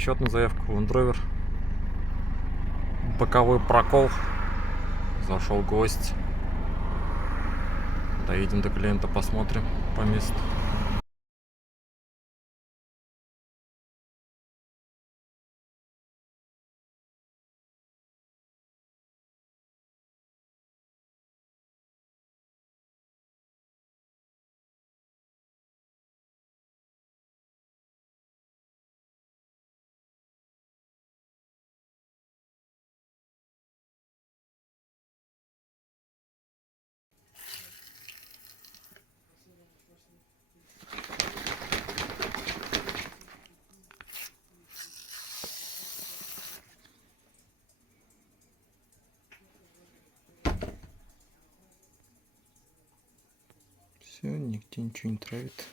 еще одну заявку. Land Rover. Боковой прокол. Зашел гость. Доедем до клиента, посмотрим по месту. Все, нигде ничего не травит.